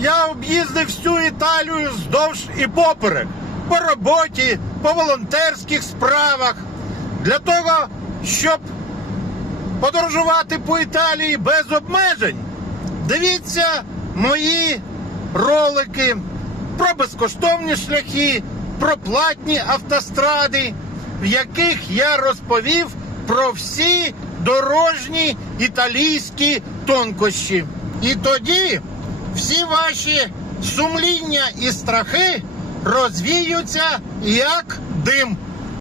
Я об'їздив всю Італію вздовж і поперек. По роботі, по волонтерських справах. Для того, щоб подорожувати по Італії без обмежень. Дивіться мої ролики про безкоштовні шляхи, про платні автостради, в яких я розповів про всі дорожні італійські тонкощі. І тоді всі ваші сумління і страхи розвіються як дим.